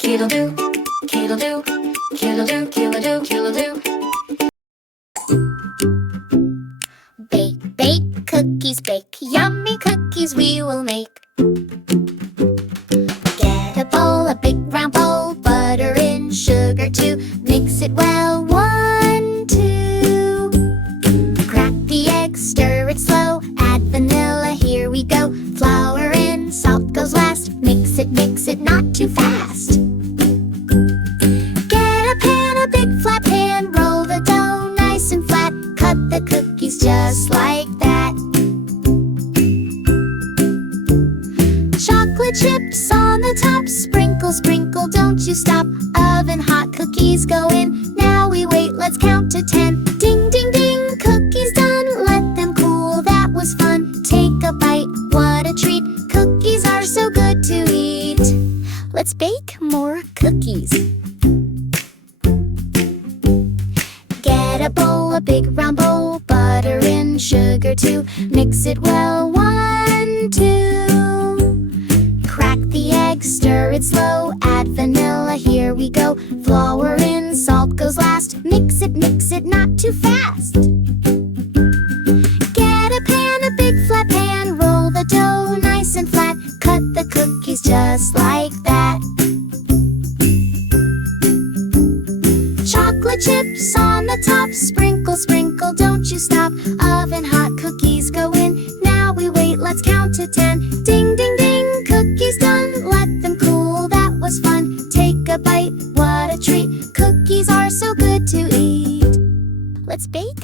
KidleDoo, KidleDoo, KidleDoo, KidleDoo, KidleDoo. Bake, bake, cookies bake, yummy cookies we will make. Get a bowl, a big round bowl, butter in, sugar too. Mix it well, 1, 2. Crack the egg, stir it slow, add vanilla, here we go. Flour in, salt goes last, mix it, not too fast. Get a pan, a big flat pan, roll the dough nice and flat. Cut the cookies just like that. Chocolate chips on the top, sprinkle, sprinkle, don't you stop. Oven hot, cookies go in. Now we wait, let's count to 10. Ding, ding, ding, cookies done. Let them cool, that was fun. Take a bite, what a treat. Cookies are so good to eat. Let's bake more cookies. Get a bowl, a big round bowl, butter in, sugar too. Mix it well, 1, 2. Crack the egg, stir it slow, add vanilla, here we go. Flour in, salt goes last, mix it, not too fast. Get a pan, a big flat pan, roll the dough nice and flat. Cut the cookies just like that. Chocolate chips on the top, sprinkle, sprinkle, don't you stop. Oven hot, cookies go in. Now we wait, let's count to 10. Ding, ding, ding, cookies done. Let them cool, that was fun. Take a bite, what a treat. Cookies are so good to eat. Let's bake